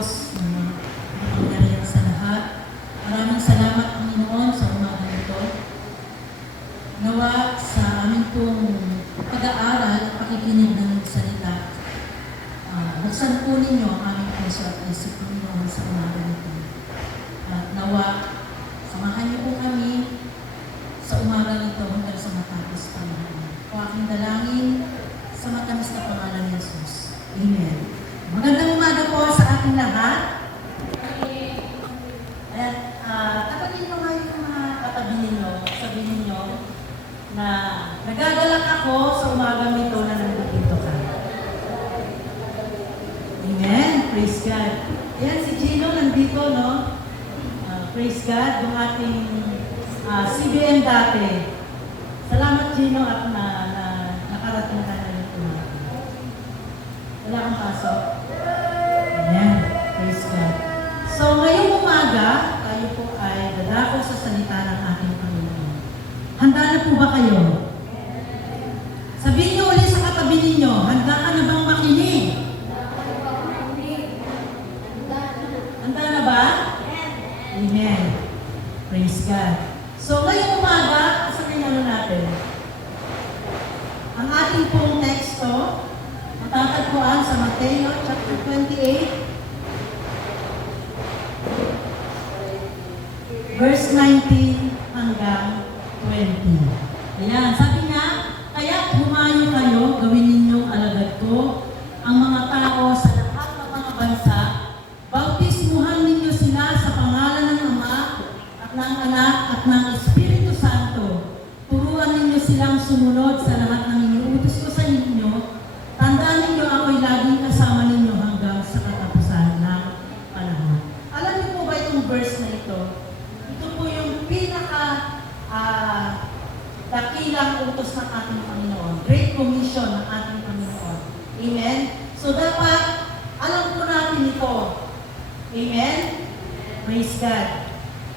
Diyos na makapangyarihan sa lahat. Maraming salamat, Panginoon, sa umaga nito. Nawa sa aming pong pag-aaral at pakikinig ng salita. Buksan po ninyo ang aming puso at isip, Panginoon, sa umaga nito. At nawa, samahan niyo po kami sa umaga nito hanggang sa matapos pa namin. O aking dalangin sa matamis na pangalan ni Jesus. Amen. Magandang umaga po sa ating lahat. At tapatin nyo nga yung mga katabi ninyo, sabihin ninyo na nagagalak ako sa umagang nito na nandito ka. Amen. Praise God. Ayan, si Gino nandito, no? Praise God, yung ating CBN dati. Salamat, Gino, at nakarating ka na yung umaga. Wala kang pasok. Ayan. Praise God. So, ngayong umaga, tayo po ay dadako sa salita ng ating Panginoon. Handa na po ba kayo? Sabihin niyo ulit sa katabi ninyo, handa ka na bang makinig? Handa na ba? Amen. Praise God. So, ngayong umaga, sabihin ano natin? Ang ating pong teksto, matatagpuan sa Mateo chapter 28, verse 19 hanggang 20. Ayan, sabi niya, kaya humayo kayo, gawin ninyong alagad ko ang mga tao sa lahat ng mga bansa, bautismuhan ninyo sila sa pangalan ng Ama at ng Anak at ng Espiritu Santo. Turuan ninyo silang sumunod sa lahat ng iniutos ko sa inyo. Tandaan ninyo ako'y laging kasama ninyo hanggang sa katapusan ng panahon. Alam niyo po ba itong verse na ito? Ito po yung dakilang utos ng ating Panginoon. Great Commission ng ating Panginoon. Amen? So dapat, alam po natin ito. Amen? Praise God.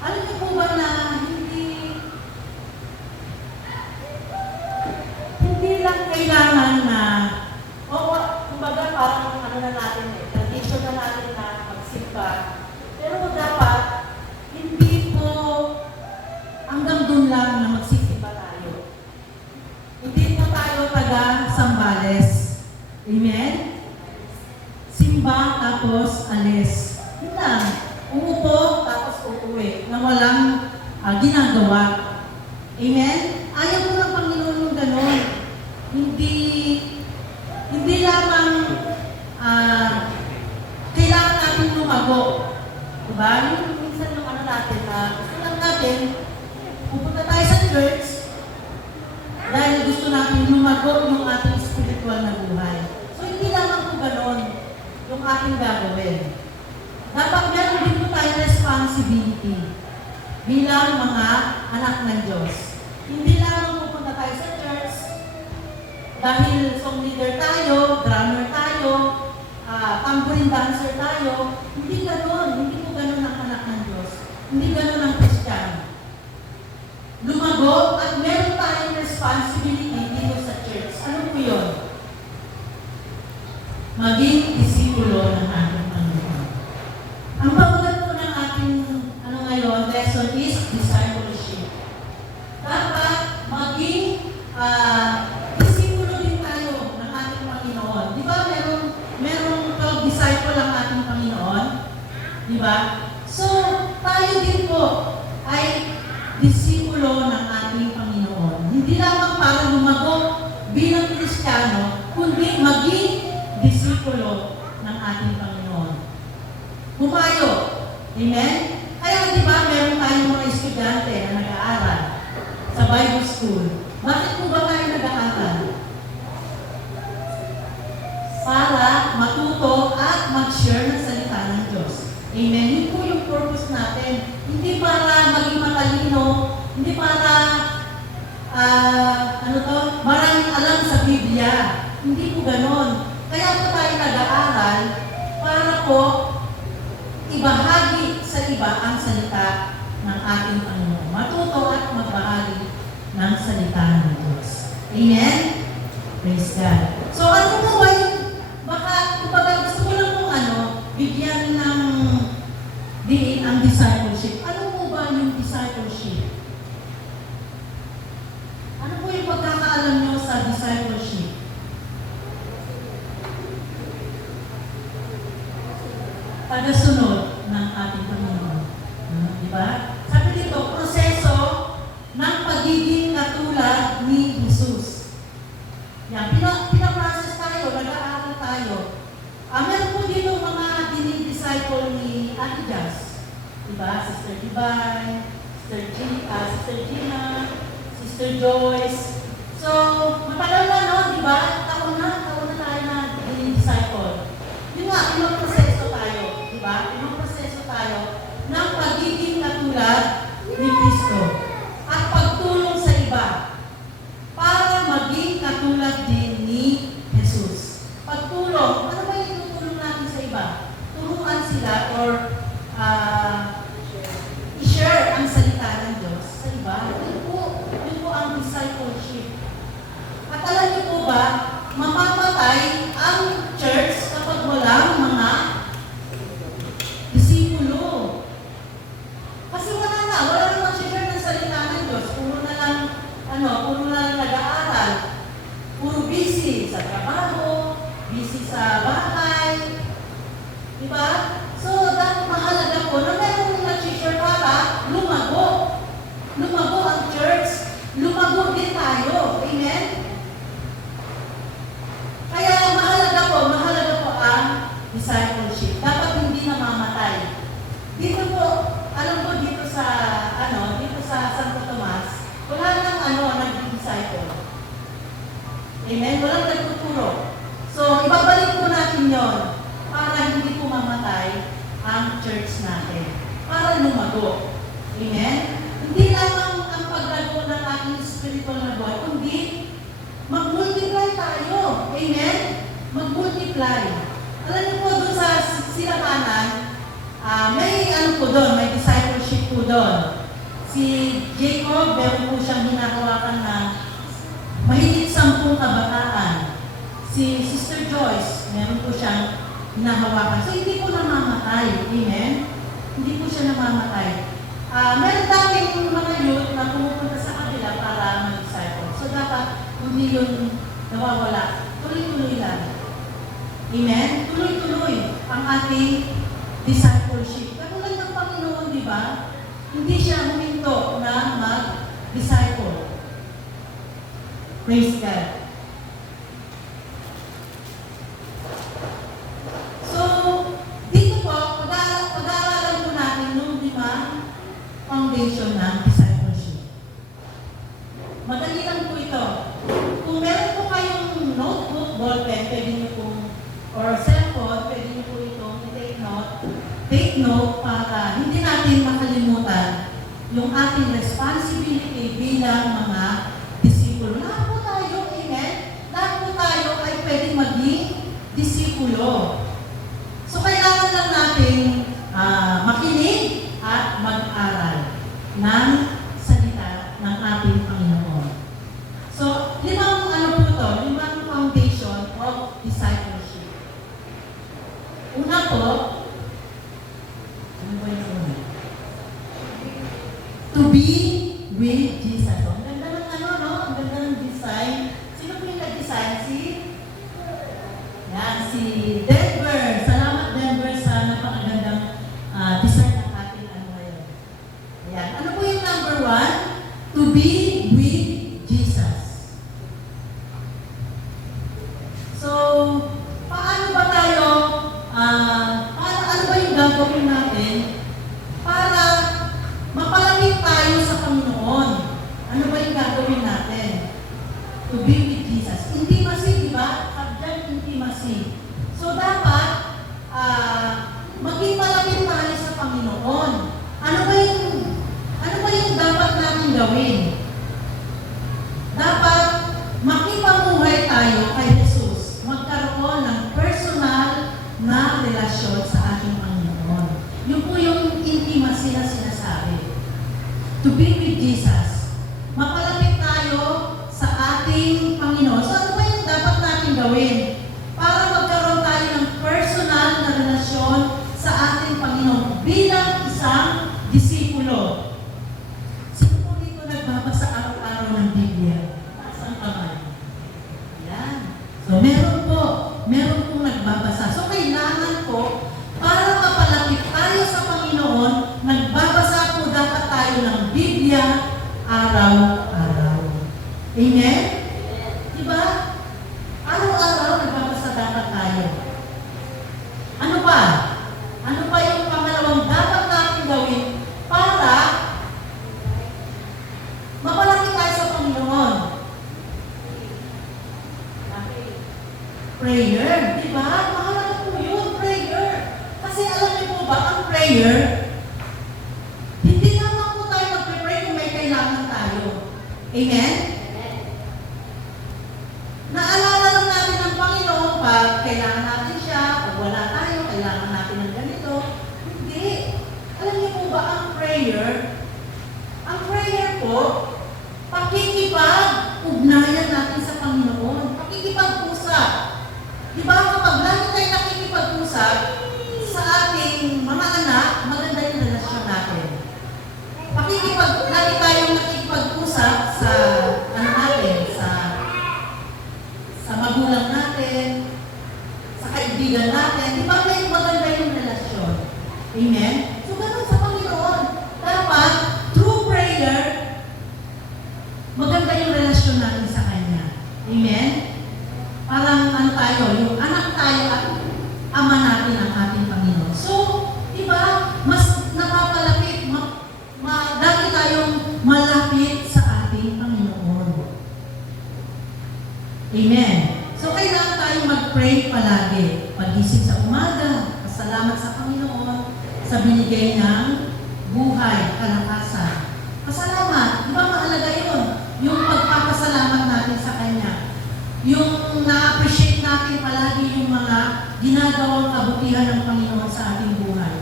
Alam niyo po ba na hindi lang kailangan na kumbaga parang ano na natin tradition na natin na magsimba. Pero dapat, hindi po hanggang dun lang na magsisimba tayo. Hindi po tayo taga-sambales. Amen? Simba tapos alis. Yun lang. Umupo tapos uuwi na walang ginagawa. Amen? Ayaw po ng Panginoon yung gano'n. Hindi lamang kailangan natin lumago. Diba? Yung minsan yung ano natin na gusto lang natin, pupunta tayo sa church dahil gusto natin lumago yung ating spiritual na buhay. So hindi lamang po gano'n yung ating gagawin. Dapat meron din po tayong responsibility bilang mga anak ng Diyos. Hindi lamang pupunta tayo sa church dahil song leader tayo, drummer tayo, tambourine dancer tayo. Hindi gano'n. Hindi po gano'n ang anak ng Diyos. Hindi gano'n ang Kristiyano. Lumago at meron tayong responsibility dito sa church. Ano po yun? Maging disipulo ng ating Panginoon. Ang pamulat po ng ating ngayon, lesson is discipleship. Dapat maging disipulo din tayo ng ating Panginoon. Di ba merong 12 disciple ang ating Panginoon? Di ba? So, tayo din po ay disipulo ng ating Panginoon. Hindi lamang para lumago bilang Kristiyano, kundi maging disipulo ng ating Panginoon. Humayo. Amen? Kaya di ba meron tayong mga estudyante na nag-aaral sa Bible School. Bakit po ba tayo nag-aaral? Para matuto at mag-share ng salita ng Diyos. Amen? Yun po yung purpose natin. Hindi para maging matalino, hindi para maraming alam sa Biblia. Hindi po ganon. Kaya po tayo nag-aaral para po ibahagi sa iba ang salita ng ating Panginoon. Matuto at magbahagi ng salita ng Diyos. Amen? Praise God. So ano po ba yung, baka gusto ko lang bigyan ng discipleship. Ano po ba yung discipleship? Ano po yung pagkakaalam nyo sa discipleship? Pagkasunod ng ating Panginoon. Di ba? Sabi dito, proseso ng pagiging katulad ni Jesus. Yan, pinaprocess tayo, nag-aaral tayo. Meron po dito mga dinidisciple ni Ate Jazz. Diba? Sister Divine, Sister Gina, Sister Joyce. So, matagal na, no? Diba? Taon na tayo na dinidisciple. Yun nga, ibang proseso tayo. Diba? Ibang proseso tayo ng pagiging katulad ni Kristo at pagtulong sa iba para maging katulad din ni Jesus. Pagtulong, ano ba yung tutulong natin sa iba? Turuan sila or i-share ang salita ng Diyos sa iba. Yun po ang discipleship. At alam niyo po ba, mamamatay ang church kapag walang mga disipulo. Kasi wala nang mag-share ng salita ng Diyos. Puro na lang nag-aaral. Puro busy sa trabaho, busy sa bahay. Diba? So, dahil mahalaga po na meron nag-share para lumago. Lumago ang church. Lumago din tayo. Amen? Kaya mahalaga po ang discipleship. Dapat hindi namamatay. Dito po, alam ko dito sa Santo Tomas, wala nang nag-disciple. Amen? Walang nagtuturo. So, ibabalik po natin yon para hindi po mamatay ang church natin. Para lumago. Amen? Hindi lamang ang paglago ng ating spiritual na buhay, kundi mag-multiply tayo. Amen? Mag-multiply. Alam niyo po doon sa Silakanan, may po doon, may discipleship po doon. Si Jacob, meron po siyang hinahawakan na mahigit 10 kabataan. Si Sister Joyce, meron po siyang hinahawakan. So, hindi po namamatay. Amen? Hindi po siya namamatay. Meron tayong mga youth na pumupunta sa kanila para mag-disciple. So, dapat hindi yun nawawala. Tuloy-tuloy lang. Amen? Tuloy-tuloy ang ating discipleship. Katulad ng Panginoon, di ba? Hindi siya huminto na mag-disciple. Praise God. So, dito po, pag-aaralan po natin nung 5 foundation ng discipleship. Madali lang po ito. Kung meron po kayong notebook, ballpen, pwede nyo pong, or cellphone, pwede nyo po itong take note para hindi natin makalimutan yung ating responsibility bilang mga disipulo. Lahat po tayo, amen? Lahat po tayo ay pwedeng maging disipulo. So, kailangan lang natin makinig at mag-aral ng salita ng ating Panginoon. So, 5 foundation of discipleship. Una po, ano ba yung una? To be with Jesus. Ang ganda ng ang ganda ng design. Sino po yung nag-design? Si Denver. Salamat Denver sa napakagandang design ng ating ngayon. Ayan. Ano po yung number 1? To be with Jesus. So, paano ba tayo, ano ba yung gagawin natin para mapalapit tayo sa Panginoon? Ano ba yung gagawin natin? To be with Jesus. Intimacy, di ba? Subject intimacy. So, dapat maging malapit tayo sa Panginoon. Ano ba yung dapat natin gawin? Dapat makipamuhay tayo kay Jesus. Magkaroon ng personal na relasyon sa ating Panginoon. Yun po yung intimacy na sinasabi. To be with Jesus. Mapalapit tayo sa ating Panginoon. So, ano ba yung dapat natin gawin? Para magkaroon tayo ng personal na relasyon sa ating Panginoon bilang isang prayer, hindi naman po tayo mag-pray kung may kailangan tayo. Amen? Naalala lang natin ng Panginoon pag kailangan natin siya, pag wala tayo, kailangan natin ng ganito. Hindi. Alam niyo po ba ang prayer po, pakikipag-ugnayan natin sa Panginoon. Pakikipag-usap. Di ba kapag lagi tayo nakikipag-usap sa ating mga anak, maganda yung relasyon natin. Lagi tayong nakikipag-usap sa natin, sa magulang natin, sa kaibigan natin. Di ba may maganda yung relasyon? Amen? So, ganun sa Panginoon. Dapat, through prayer, maganda yung relasyon natin sa Kanya. Amen? Parang tayo, yung anak tayo at ama natin ang ating Panginoon. So, di ba, mas napapalapit, lagi tayong malapit sa ating Panginoon. Amen? So, kailangan tayong mag-pray palagi. Pagising sa umaga, pasalamat sa Panginoon sa binigay ng buhay, kalakasan. Pasalamat. Di ba mahalaga yun? Yung pagpapasalamat natin sa Kanya. Yung na-appreciate natin palagi yung mga ginagawang kabutihan ng Panginoon sa ating buhay.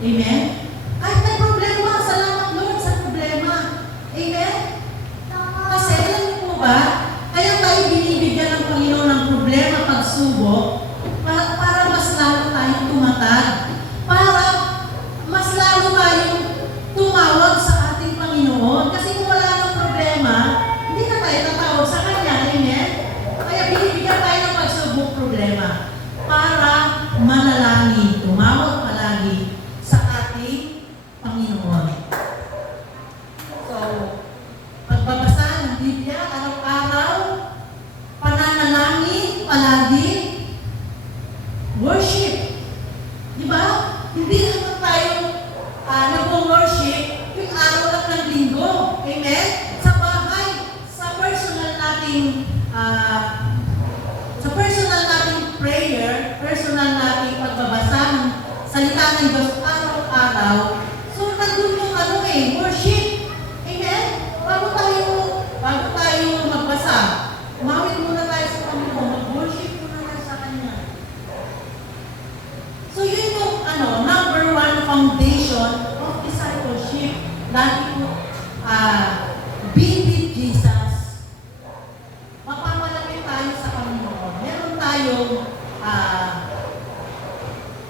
Amen? Kahit may problema, salamat Lord sa problema. Amen? Kasi alam niyo po ba, kaya tayo binibigyan ng Panginoon ng problema, pagsubok, para mas lalo tayong tumatag. Para mas lalo tayong tumawag sa ating Panginoon. Kasi kung wala ng problema, hindi na tayo tatawag sa Kanya. Amen? Kaya binibigyan tayo ng pagsubok problema para manalangin, tumawag palagi sa ating Panginoon. So, pagbabasa ng Biblia, araw-araw, pananalangin palagi, worship. Di ba? Hindi naman tayo nag-worship yung araw lang ng linggo. Amen? Sa bahay, sa personal nating prayer, personal nating pagbabasa ng salita ng Diyos araw-araw. So, nandun yung worship. Amen? Bago tayo magbasa, umawit muna tayo sa Panginoon, mag-worship muna tayo sa Kanya. So, yun yung number one foundation of discipleship. Lagi po, be with Jesus. Mapapalapit tayo sa Panginoon. Meron tayong,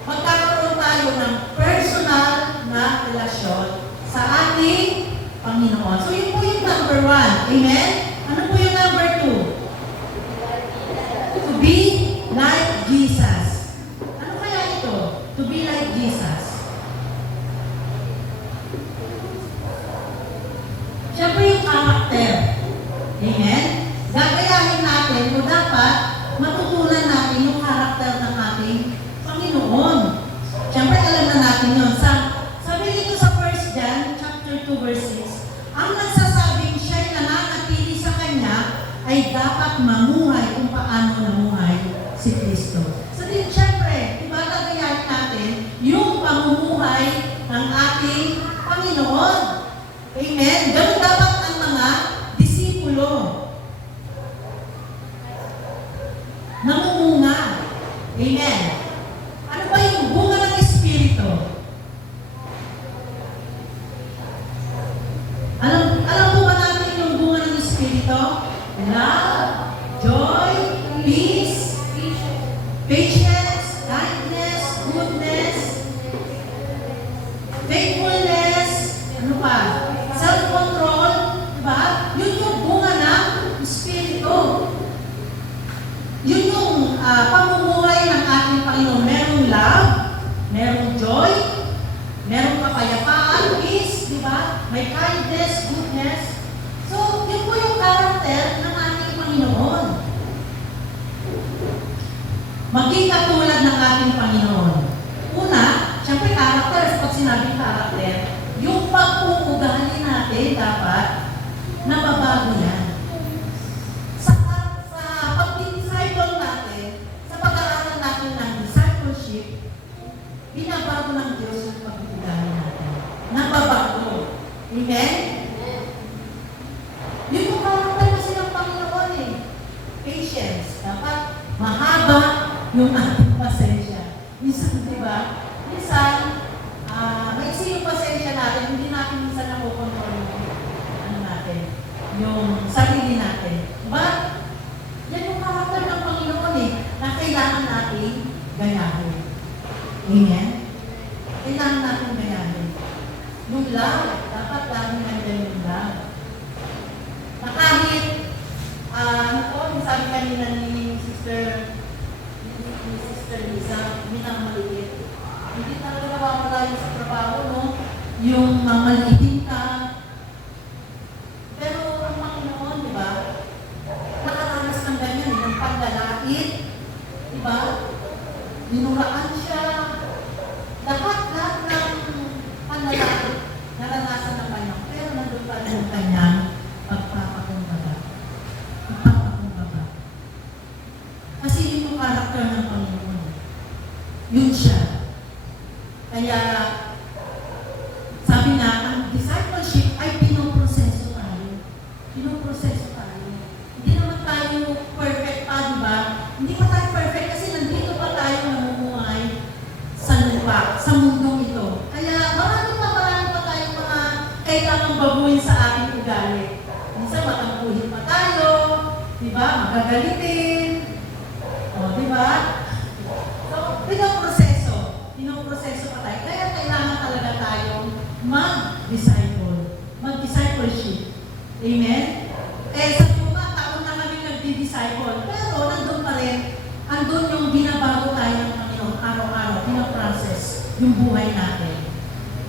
magkakaroon tayo ng personal na relasyon sa ating Panginoon. So, yun po yung number one. Amen? Ano po yung number two? To be like Jesus. Ano kaya ito? To be like Jesus. Siyempre yung character. Amen? Gagayahin natin o dapat matutunan natin yung character ng ating Panginoon. Siyempre alam na natin yun. Sabi dito sa 1 John chapter 2 verse 6, ang nagsasabing siya'y nananatili sa Kanya ay dapat mamuhay kung paano namuhay si Kristo. So din siyempre, diba gagayahin natin yung pamumuhay ng ating Panginoon. Amen? Ganun dapat ang mga disipulo. Namumunga. Amen? Ano ba yung bunga ng Espiritu? Alam po ba natin yung bunga ng Espiritu? Love, joy, peace, patience, kindness, goodness, faithfulness, ano pa? Self-control, diba? Yun yung bunga ng Espiritu. Yun yung pamumuhay ng ating Panginoon. Merong love, merong joy, merong kapayapaan, peace, diba? May kindness, goodness. So, yun po yung character ng ating Panginoon. Maging katulad ng ating Panginoon. Una, siyempre character, pag sinabing character, yung pag-uugali natin dapat nababago yan. Sa pag-disciple natin, sa pag-aaral natin ng discipleship, binabago ng Diyos yung pag-uugali natin. Nababago. Amen? Yung karakter kasi ng Panginoon eh. Patience. Dapat mahaba yung ating pasensya. Minsan, di ba? Minsan, maiksi yung pasensya natin, hindi natin minsan nakukontrol yung yung sarili natin. But, yan yung karakter ng Panginoon eh, na kailangan natin gayahin. Amen? Kailangan natin gayahin. Yung love, dapat lagi nandiyan yung love. Na kahit, sabi kanina ni Sister Lisa, minamaliit. Hindi talaga nawawala yung sa trabaho, no? Yung mamaliitin ka. Pero ang Panginoon, di ba? Nakaranas ng ganyan, ng paglalait. Di ba? Dinuraan siya. Lahat ng panlalait, naranasan ng Panginoon. Pero nandun pa rin ang kanyang pagpapakumbaba. Kasi yun yung karakter ng Panginoon. Yun siya. Kaya, sabi nga, ang discipleship ay pinoproseso tayo. Pinoproseso tayo. Hindi naman tayo perfect pa, di ba? Hindi pa tayo perfect kasi nandito pa tayo namumuhay sa lupa, sa mundong ito. Kaya marami pa tayong mga kailangang baguhin sa ating ugali. Minsan matampuhin pa tayo, di ba? Magagalitin. O, di ba? So, pinoproseso pa tayo. Kaya kailangan talaga tayong mag-discipleship. Amen? Sa mga taon na kami nagdi-disciple, pero nandun pa rin, andun yung binabago tayo ng Panginoon araw-araw, pinaprocess yung buhay natin.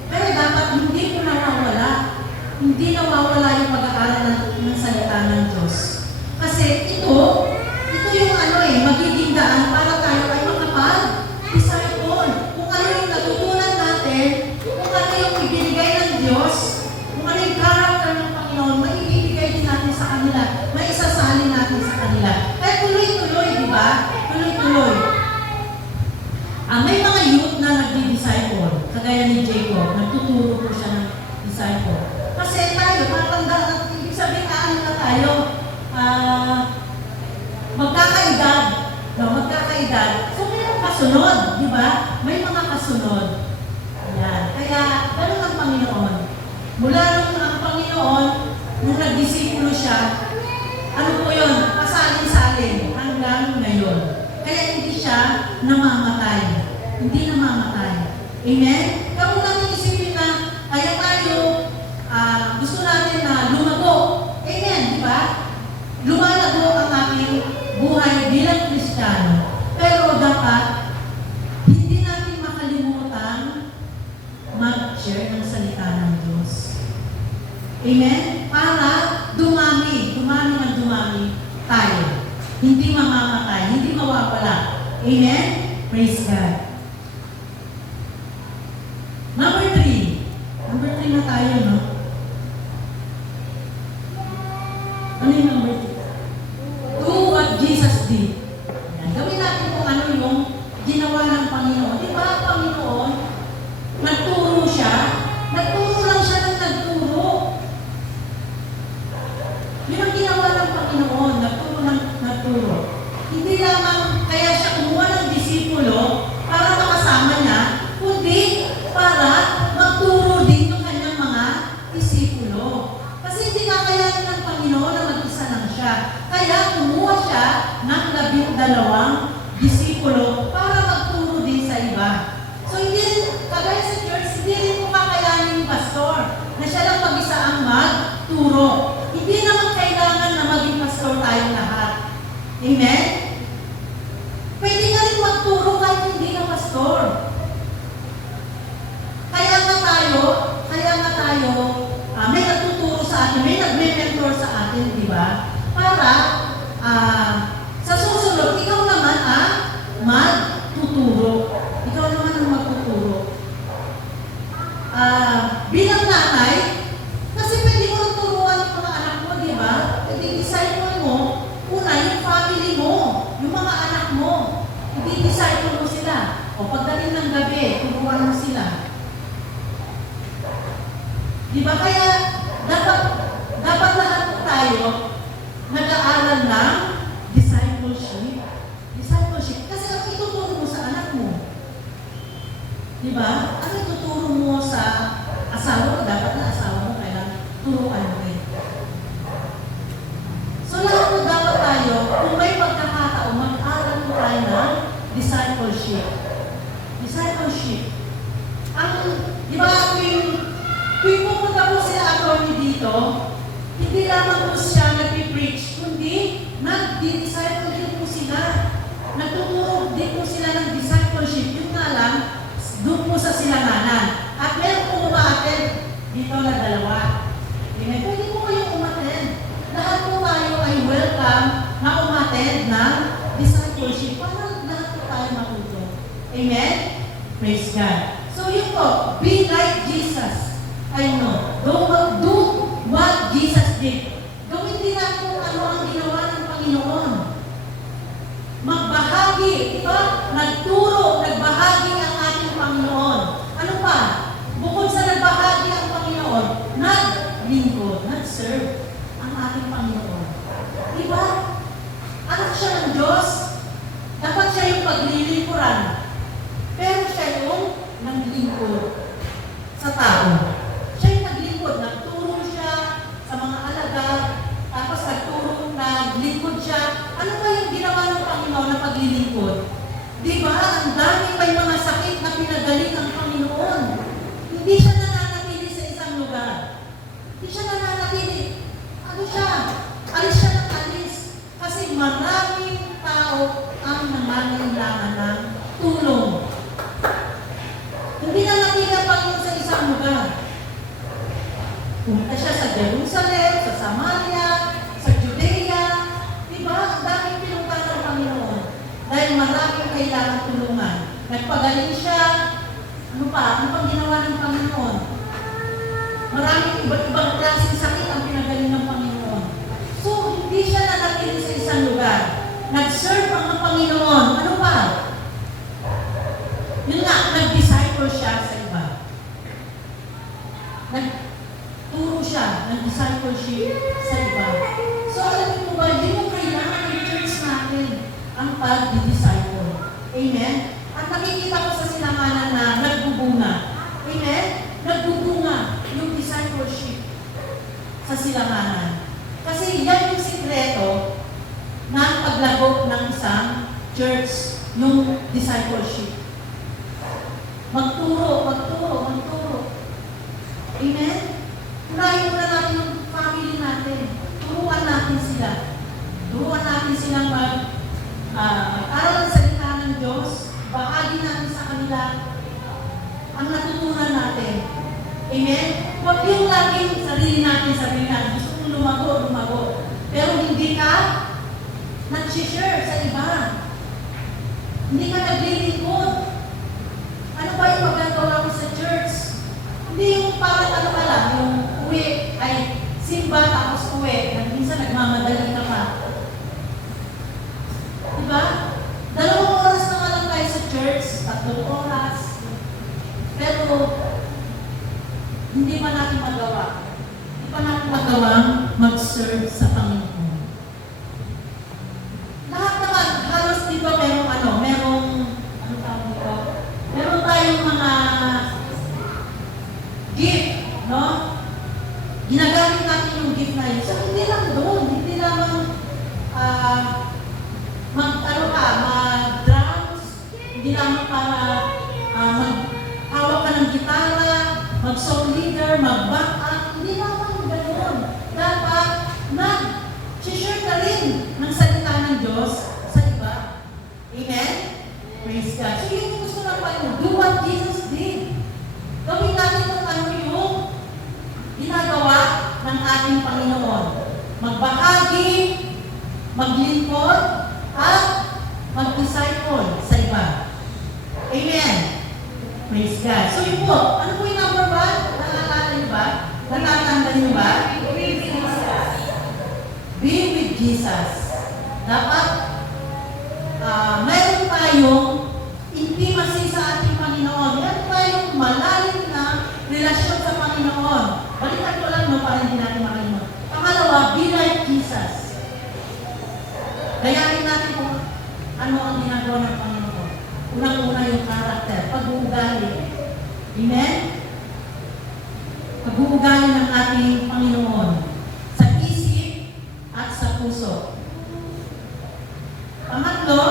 Pero dapat hindi po nawawala. Hindi nawawala yung pag-aaral ng salita ng Diyos. Kasi ito yung magiging daan para tayo ay makapag-disciple. Kung ano yung natutunan natin, kung ano yung ibinigay ng Diyos, kung ano yung character ng Panginoon, maibibigay din natin sa kanila, maisasali natin sa kanila. Kaya tuloy-tuloy, di ba? Tuloy-tuloy. May mga youth na nagdi-disciple, kagaya ni Jacob, nagtuturo po siya ng disciple. Kasi tayo, matanda na, ibig sabihin, na tayo, magkakaedad. So, may mga kasunod, di ba? May mga kasunod. Ayan. Kaya, ganun ang Panginoon. Mula nung ang Panginoon, nung nagdisipulo siya, ano po yun? Pasalin-salin hanggang ngayon. Kaya hindi siya namamatay. Hindi namamatay. Amen? Kung natin isipin na, kaya tayo, gusto natin na lumago. Amen, di ba? Lumalago ang ating buhay bilang Kristiyano. Pero dapat, hindi natin makalimutan mag-share ng salita ng Diyos. Amen? Para dumami tayo. Hindi mamamatay, hindi mawawala. Amen? Praise God. Number 3 na tayo, no? Ano yung number 3? Do what Jesus did. Yan. Gawin natin kung ano yung ginawa ng Panginoon. Di ba ang Panginoon, nagturo siya, nagturo lang siya ng nagturo. Yun ang ginawa ng Panginoon, nagturo. Hindi lamang kaya siya kumuha ng disipulo para makasama niya, kundi para magturo din yung kanyang mga disipulo. Kasi hindi kakayanin ng Panginoon na mag-isa lang siya. Kaya kumuha siya ng 12 disipulo para magturo din sa iba. So hindi rin, kagaya sa church, hindi rin mo kakayanin ni pastor na siya lang mag-isa ang magturo. Hindi naman kailangan na maging pastor tayong lahat. Amen? Pwede nga rin magturo kahit hindi ka pastor. Kaya nga tayo, may nagtuturo sa atin, may nagme-mentor sa atin, di ba? Para sa susunod, ikaw naman ang magtuturo. Ikaw naman ang magtuturo. Bilang nanay, kasi pwede mo rin turuan yung mga anak mo, di ba? I-disciple mo, una, yung family mo, yung mga anak mo. I-disciple mo sila. O pagdating ng gabi, turuan mo sila. Di ba kaya dapat lahat po tayo nag-aaral ng discipleship. Discipleship. Kasi ang ituturo mo sa anak mo. Di ba? Ano ituturo mo sa asawa mo? Dapat na asawa mo kaya turuan mo rin. So lahat po dapat tayo, kung may pagkakataon, mag-aaral po tayo ng discipleship. Discipleship. Di ba tuwing pupunta po sila attorney dito, hindi lamang po siya nag-preach, kundi nag-disciple din po sila. Nagtuturo din po sila ng discipleship. Yung nga lang, doon po sa silanganan. At meron po umaattend dito na dalawa. Pwede po kayong umattend. Lahat po tayo ay welcome na umattend ng discipleship para lahat po tayo matuto. Amen? Praise God. So yun po, be like Jesus. I know. Do what Jesus did. Gawin din natin kung ano ang ginawa ng Panginoon. Magbahagi, di ba? Nagbahagi ang ating Panginoon. Ano pa? Bukod sa nagbahagi ang Panginoon, naglingkod, nag-serve ang ating Panginoon. Di ba? Anak siya ng Diyos. Dapat siya yung paglilingkuran. Pero siya yung naglingkod sa tao. Siya yung naglingkod. Nagturo siya sa mga alagad. Tapos naglingkod siya. Ano ba yung ginawa ng Panginoon na paglilingkod? Di ba? Ang dami may mga sakit na pinagaling ng Panginoon. Hindi siya nananatili sa isang lugar. Hindi siya nananatili. Ano siya? Alis siya ng alis. Kasi maraming tao ang nangangailangan ng tulong. Hindi nanatili ang Panginoon sa isang lugar. Pumunta siya sa Jerusalem, sa Samaria, sa Judea. Diba? Ang daming pinunta ng Panginoon. Dahil maraming kailangan tulungan. Nagpagaling siya. Ano pa? Ano pang ginawa ng Panginoon? Maraming iba't-ibang klaseng sakit ang pinagaling ng Panginoon. So, hindi siya nanatili sa isang lugar. Nag-serve ang Panginoon. Ano pa? Yun nga, nag-disciple siya sa iba. Nagturo siya ng discipleship sa iba. So, alam niyo ba, yun yung kailangan ng church natin, ang pag-disciple. Amen? At nakikita ko sa silanganan na nagbubunga. Amen? Nagbubunga yung discipleship sa silanganan. Kasi yan yung sikreto ng paglago ng isang church, yung discipleship. Magturo. Amen? Unahin muna natin yung family natin. Turuan natin sila. Turuan natin silang mag-aral ng salita ng Diyos. Bahagi natin sa kanila ang natutunan natin. Amen? Huwag yung laging sarili natin. Gusto mong lumago. Pero hindi ka nag-share sa iba. Hindi ka naglilingkod. Ano ba yung magagawa ko sa church? Hindi yung parang ano ka lang, yung uwi, ay simba tapos uwi. Minsan nagmamadali ka pa. Diba? 2 oras na nga lang tayo sa church, 3 oras. Pero, hindi pa natin magawa. Hindi pa natin magawang mag-serve sa Panginoon. Lahat naman, halos dito meron tayong mga gift, no? Ginagamit natin yung gift na yun. So, hindi lang doon. Hindi naman mag-drums, hindi naman para maghawak ka ng gitara, mag-song leader, mag-back up. Hindi naman ganoon. Dapat nag-share ka rin ng salita ng Diyos sa iba. Amen? Praise God. So, yung gusto na pa yun, do what Jesus did. Gawin natin kung ano yung ginagawa ng ating Panginoon. Magbahagi, maglingkod, at mag-disciple sa iba. Amen. Praise God. So yun po, ano po yung number 1? Natatanda niyo ba? Natatanda niyo ba? Be with Jesus. Dapat mayroon tayong intimacy sa ating Panginoon. pag-uugali. Amen? Pag-uugali ng ating Panginoon sa isip at sa puso. Pangatlo,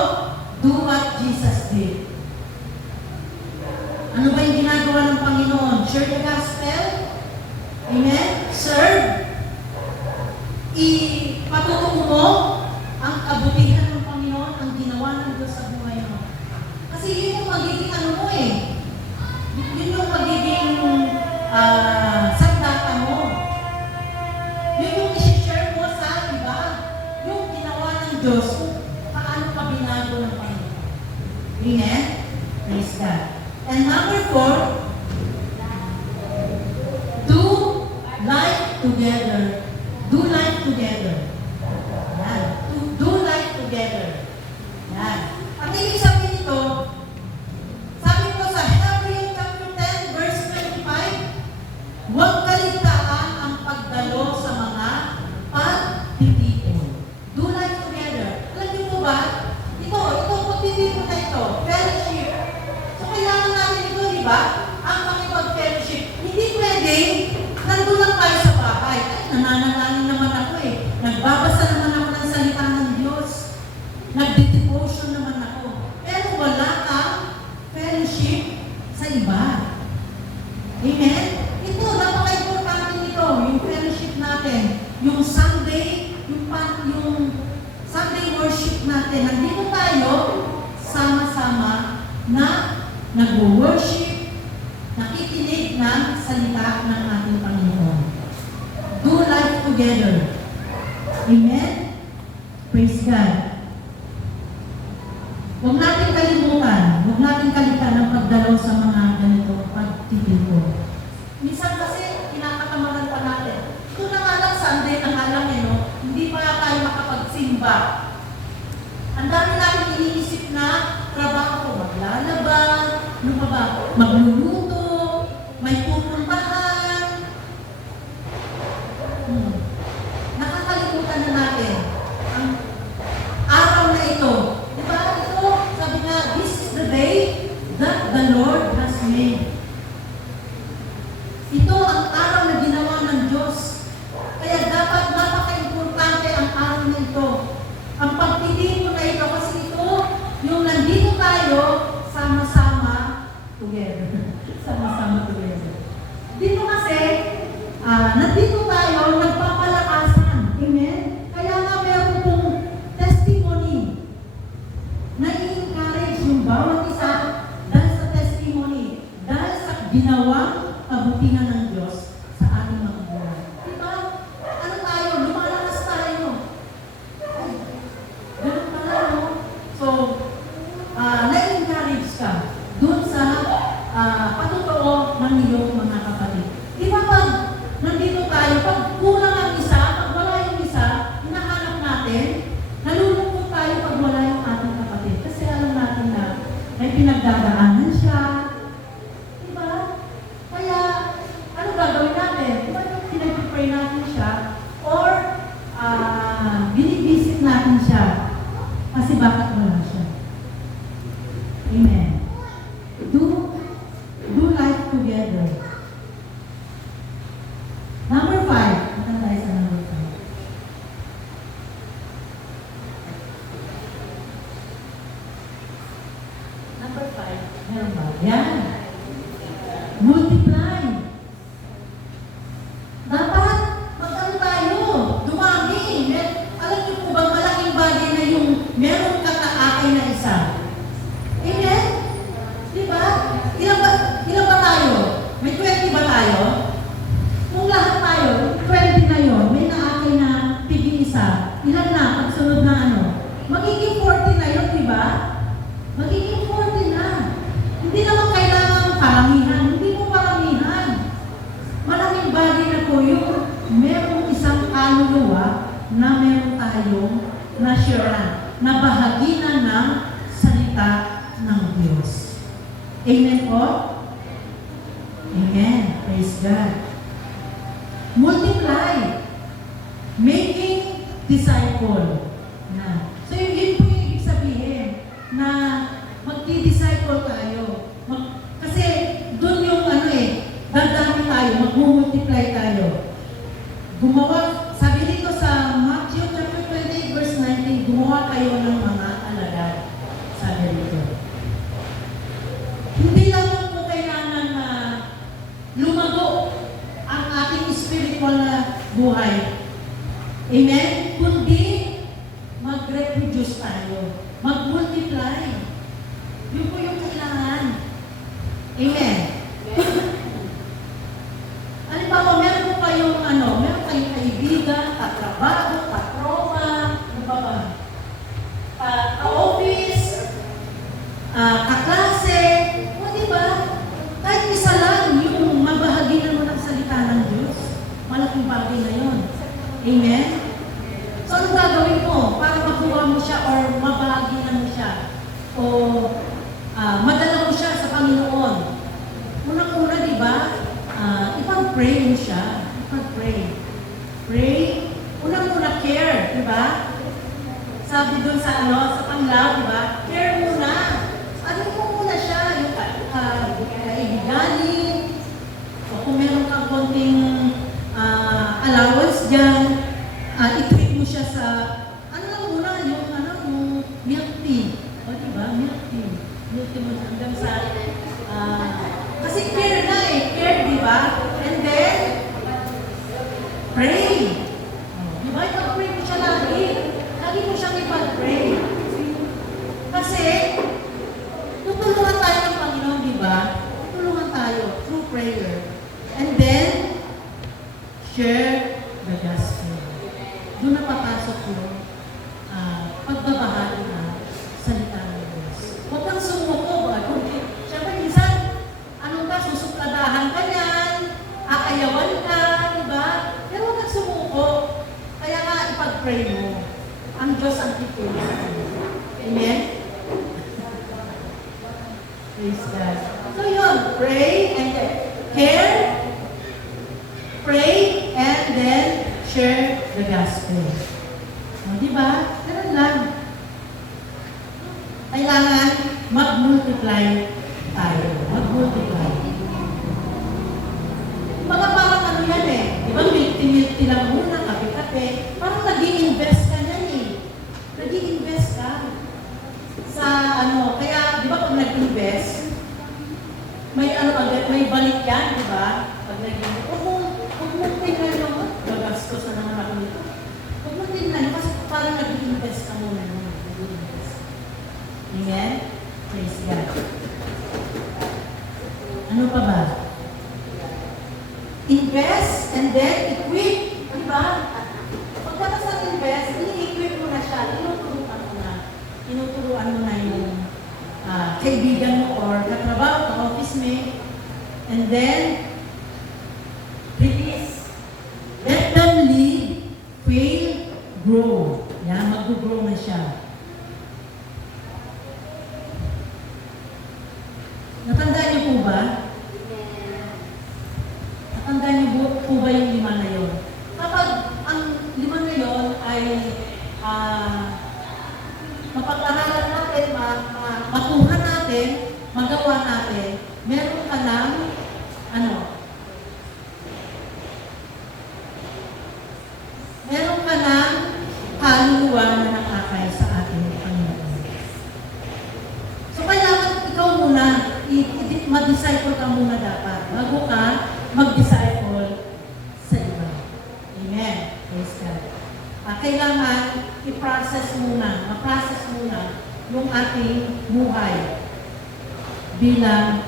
do what Jesus did. Ano ba yung ginagawa ng Panginoon? Share the gospel? Amen? Serve? Ipatutuo mo ang kabutihan ng Panginoon, ang ginawa ng Diyos sa buhay mo. Kasi yun yung magiging ano mo eh. Yun yung magiging sandata mo. Yun yung isi-share mo sa iba. Yung ginawa ng Diyos, paano ka binago ng Panginoon. Amen? Praise God. And number 4, do life together. Do life together. Yan. Do life together. Yan. Ang ibig sabihin nito, sabi ko sa Hebrews chapter 10, verse 25, huwag kaligtaan ang pagdalo sa mga pagtitipon. Do life together. Alam niyo po ba? Ito pagtitipon na ito, fellowship. So, kailangan natin ito, di ba? Ang makipag-fellowship. Hindi pwede, nandun lang tayo sa bahay. Ay, nananalangin naman ako eh. Nagbabasa naman ako ng salita ng Diyos. Nagde-devotion naman ako. Pero wala kang fellowship sa iba. Amen? Ito, napaka-importante nito. Yung fellowship natin. Yung Sunday, yung Sunday worship natin. Nandito tayo, sama-sama na nag-worship, nakikinig ng salita ng ating Panginoon. Do life together. Amen? Praise God. Huwag natin kalimutan, huwag natin kalimutan ang pagdalaw sa mga ganito pagtitipon. Minsan kasi, kinakatamaran pa natin. Ito na nga lang, Sunday na nga lang no? Hindi pa tayo makapagsimba. Ang dami natin iniisip na trabaho, maglalaba, ano pa ba? Magluluto, may pupuntahan. Nakakalimutan na natin ang araw na ito. Diba? Ito, sabi nga, this is the day that the Lord has made. Ito ang araw na ginawa ng Diyos. Kaya dapat napaka-importante ang araw na ito. Ang pagtitipon na ito, kasi ito, yung nandito tayo, sama-sama together. Sama-sama together. Dito kasi, nandito tayo, nagpapalakasan. Amen? Kaya nga meron pong testimony na i-encourage yung bawat isa dahil sa testimony, dahil sa ginawang kabutihan ng Diyos sa ating mga buhay. Diba? Ano tayo? Lumalakas tayo. Ay, ganun pala, no? So, na-encourage ka dun sa patotoo ng iyong mga kapatid. Di ba pag nandito tayo, pag kulang ang isa, pag wala yung isa, hinahanap natin, nalulungkot tayo pag wala yung ating kapatid. Kasi alam natin na may pinagdadaanan siya. Di ba? Kaya, ano gagawin natin? Di ba yung pinag-pray natin siya? Or, binibisit natin siya? Kasi bakit wala siya? Amen. Do life together. Number 5. Punta tayo sa number 5. Number 5. Meron ba? Yan. Multiply. Dapat mag-ano tayo? Dumami. Alam niyo po bang malaking bagay na yung meron kakaakay na isa? Amen? Diba? Ilan ba tayo? May 20 ba tayo? Kung lahat tayo, 20 na yun, may naakay na tig-isa. Ilan na? Pagsunod na ano? Magiging 40 na yun, diba? Magiging 40 na. Hindi naman kailangan paramihan. Hindi mo paramihan. Malaking bagay na po yung merong isang kaluluwa na meron tayong nasyaran, na bahaginan ng salita ng Diyos. Amen po? Amen. Praise God. Multiply. Making disciple. Na. So yun po yung ibig sabihin na magdi-disciple tayo. Kasi mag-multiply tayo. Gumawa, sabi dito sa Matthew chapter 28 verse 19, gumawa kayo ng mga alagad. Sabi dito. Hindi lang po kailangan na lumago ang ating spiritual na buhay. Amen? Kundi mag-reproduce tayo. Mag-multiply. Yun po yung kailangan. Amen? Halimbawa, meron po kayong meron kayong kaibigan, katrabaho, katroma, ano ba ba? Ka-office, kaklase, o diba? Kahit isa lang yung mabahaginan mo ng salita ng Diyos, malaking bagay na yun. Amen? So, anong gagawin mo para makuha mo siya or mabahaginan mo siya? O madala mo siya sa Panginoon? Unang-una, di ba? Ipag-pray mo siya. Ipag-pray. Pray. Unang-una, care. Di ba? Sabi doon sa sa Panglao, di ba? Care muna. Ano mo muna siya? Yung kaibiganin. O kung meron kang konting allowance dyan, i-treat mo siya sa, lang muna, yung milk tea. O diba? Milk tea. Milk tea mo hanggang sa, kasi care na care, diba? And then, pray. Diba? Ipag-pray mo siya lagi. Lagi mo siyang ipag-pray. Kasi, tutulungan tayo ng Panginoon, diba? Tutulungan tayo through prayer. And then, share the gospel. Doon na papasok yung pagbabahagi ng salita ng Diyos. Huwag kang sumuko. Siyempre, minsan, susukladahan ka yan, aayawan ka, diba? Pero huwag kang sumuko. Kaya nga, ipag-pray mo. Ang Diyos ang pipili sa kanya. Amen? Praise God. So yun, pray and then care, pray, and then share the gospel. Diba? Ganun lang. Kailangan mag-multiply tayo. Mag-multiply. Mga parang yan Diba? Milk-milk lang muna, kape-kape. Parang nag-i-invest ka yan Nag-i-invest ka. Sa kaya, di ba pag nag-invest, may agad, may balik yan, di ba? Pag nag-invest, huwag mo tingnan naman, gagastos na naman ako nito. Huwag mo tingnan, kasi parang nag-invest ka muna naman. Nag-invest. Amen? Praise God. Ano pa ba? Invest and then equip. Di ba? Pagkatapos ng invest, ini-equip mo na siya, tinuturuan mo na yung kaibigan mo or katrabaho, ka-office mate. And then, release. Let them lead, fail, grow. Yan, mag-grow na siya. Natandaan niyo po ba? Natandaan niyo po ba yung 5 na yun? Kapag ang 5 na yun ay mapag-aralan natin, makuha natin, magawa natin, meron ka ng meron ka ng kaluluwa na nakakay sa ating Panginoon. So, kailangan ikaw muna, mag-disciple ka muna dapat, bago ka mag-disciple sa iba. Amen. Praise God. Kailangan i-process muna, ma-process muna yung ating buhay bilang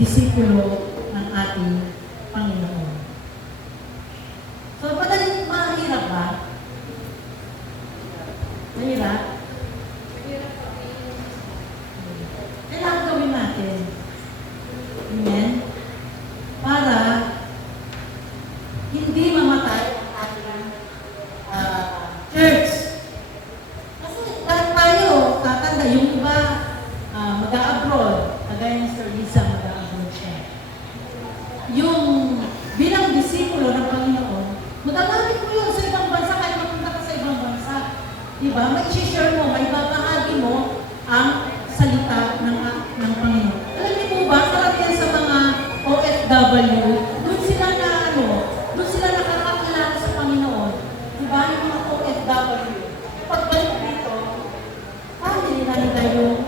disipulo ng ating Panginoon. So, mahirap ba? Mahirap? Kailangan gawin natin. Amen? Para hindi mamatay ang ating church. Kasi tayo, tatanda, yung iba mag-a-abroad, kagaya ni Sir Lisa, mag-a-abroad siya. Yung bilang disipulo ng Panginoon, magagamit mo yun sa ibang bansa, kahit mapunta ka sa ibang bansa. Diba? May share mo, may babahagi mo ang salita ng Panginoon. Alam niyo po ba, karamihan sa mga OFW, doon sila na sila yung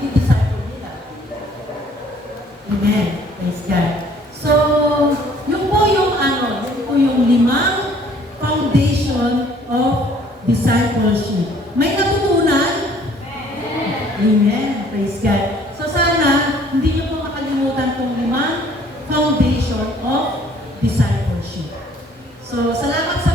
i-disciple nila. Amen. Praise God. So, yun po yung limang foundation of discipleship. May natutunan? Amen. Praise God. So sana, hindi niyo po makalimutan tong limang foundation of discipleship. So, salamat sa